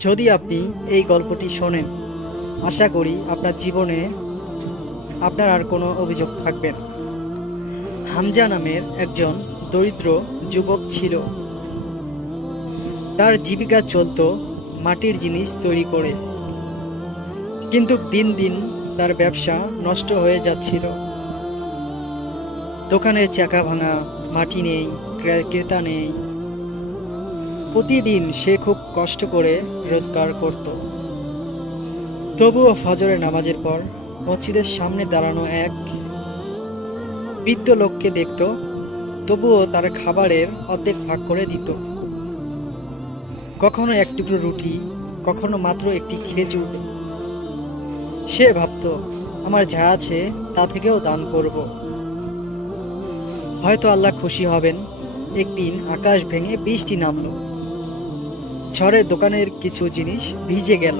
যদি আপনি এই গল্পটি শোনেন, আশা করি আপনার জীবনে আপনার আর কোনো অভিযোগ থাকবে না। হামজা নামের একজন দরিদ্র যুবক ছিল। তার জীবিকা চলতো মাটির জিনিস তৈরি করে। কিন্তু দিন দিন তার ব্যবসা নষ্ট হয়ে যাচ্ছিল। দোকানের চাকা ভাঙা, মাটি নেই ক্রে- ক্রেতা নেই প্রতিদিন সে খুব কষ্ট করে রোজগার করত। তবুও ফজরের নামাজের পর মসজিদের সামনে দাঁড়ানো এক বৃদ্ধ লোককে দেখত, তবুও তার খাবারের অর্ধেক ভাগ করে দিত। কখনো এক টুকরো রুটি, কখনো মাত্র একটি খেজুর। সে ভাবত, আমার যা আছে তা থেকেও দান করব। হয়তো আল্লাহ খুশি হবেন, একদিন আকাশ ভেঙে বৃষ্টি নামলো। ঝড়ে দোকানের কিছু জিনিস ভিজে গেল।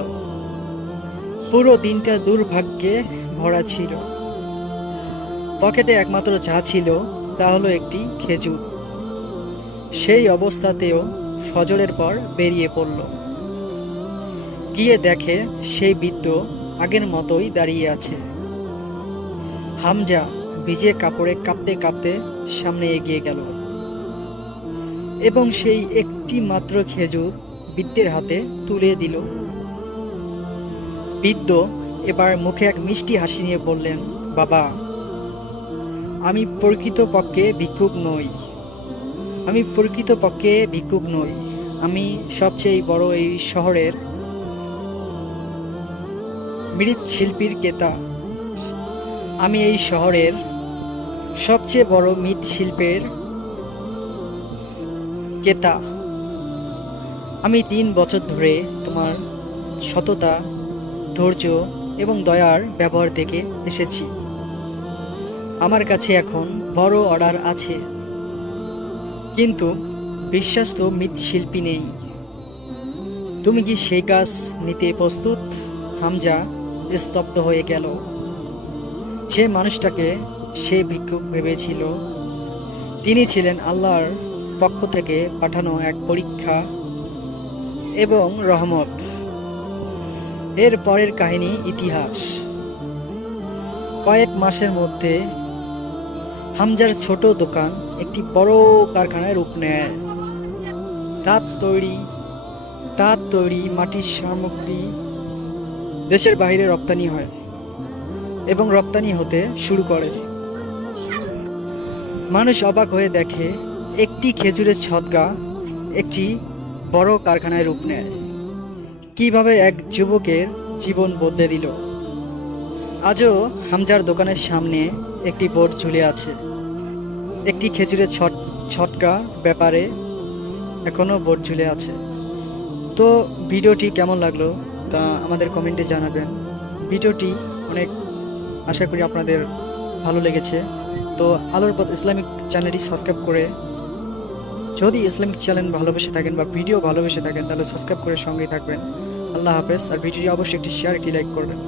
পুরো দিনটা দুর্ভাগ্যে ভরা ছিল। পকেটে একমাত্র যা ছিল, তা হলো একটি খেজুর। সেই অবস্থাতেও ফজরের পর বেরিয়ে পড়ল। গিয়ে দেখে সেই বৃদ্ধ আগের মতোই দাঁড়িয়ে আছে। হামজা ভিজে কাপড়ে কাঁপতে কাঁপতে সামনে এগিয়ে গেল। এবং সেই একটি মাত্র খেজুর বৃদ্ধের হাতে তুলে দিল। বৃদ্ধ এবার মুখে এক মিষ্টি হাসি নিয়ে বললেন, বাবা, আমি প্রকৃতপক্ষে ভিক্ষুক নই। আমি প্রকৃতপক্ষে ভিক্ষুক নই। আমি সবচেয়ে বড় এই শহরের মৃৎশিল্পীর কেতা। আমি এই শহরের সবচেয়ে বড় মৃৎশিল্পের কেতা। আমি তিন বছর ধরে তোমার সততা, ধৈর্য এবং দয়ার ব্যবহার দেখে এসেছি। আমার কাছে এখন বড় অর্ডার আছে। কিন্তু বিশ্বাস্ত মৃৎশিল্পী নেই। তুমি কি সেই কাজ নিতে প্রস্তুত? হামজা স্তব্ধ হয়ে গেল। যে মানুষটাকে সে ভিক্ষুক ভেবেছিল, তিনি ছিলেন আল্লাহর পক্ষ থেকে পাঠানো এক পরীক্ষা এবং রহমত। এর পরের কাহিনী ইতিহাস। কয়েক মাসের মধ্যে হামজার ছোট দোকান একটি বড় কারখানায় রূপ নেয়। তাঁত তৈরি তাঁত তৈরি মাটির সামগ্রী দেশের বাইরে রপ্তানি হয় এবং রপ্তানি হতে শুরু করে। মানুষ অবাক হয়ে দেখে, একটি খেজুরের ছদগা একটি বড় কারখানায় রূপ নেয়। কীভাবে এক যুবকের জীবন বদলে দিল? আজও হামজার দোকানের সামনে একটি বোর্ড ঝুলে আছে। একটি খেজুরের ছট ছটকা ব্যাপারে এখনও বোর্ড ঝুলে আছে। তো ভিডিওটি কেমন লাগল তা আমাদের কমেন্টে জানাবেন। ভিডিওটি অনেক আশা করি আপনাদের ভালো লেগেছে। তো আলোর পথ ইসলামিক চ্যানেলটি সাবস্ক্রাইব করে যদি ইসলামিক চ্যানেল ভালোবেসে থাকেন বা ভিডিও ভালোবেসে থাকেন, তাহলে সাবস্ক্রাইব করে সঙ্গেই থাকবেন। আল্লাহ হাফেজ, আর ভিডিওটি অবশ্যই একটি শেয়ার একটি লাইক করবেন।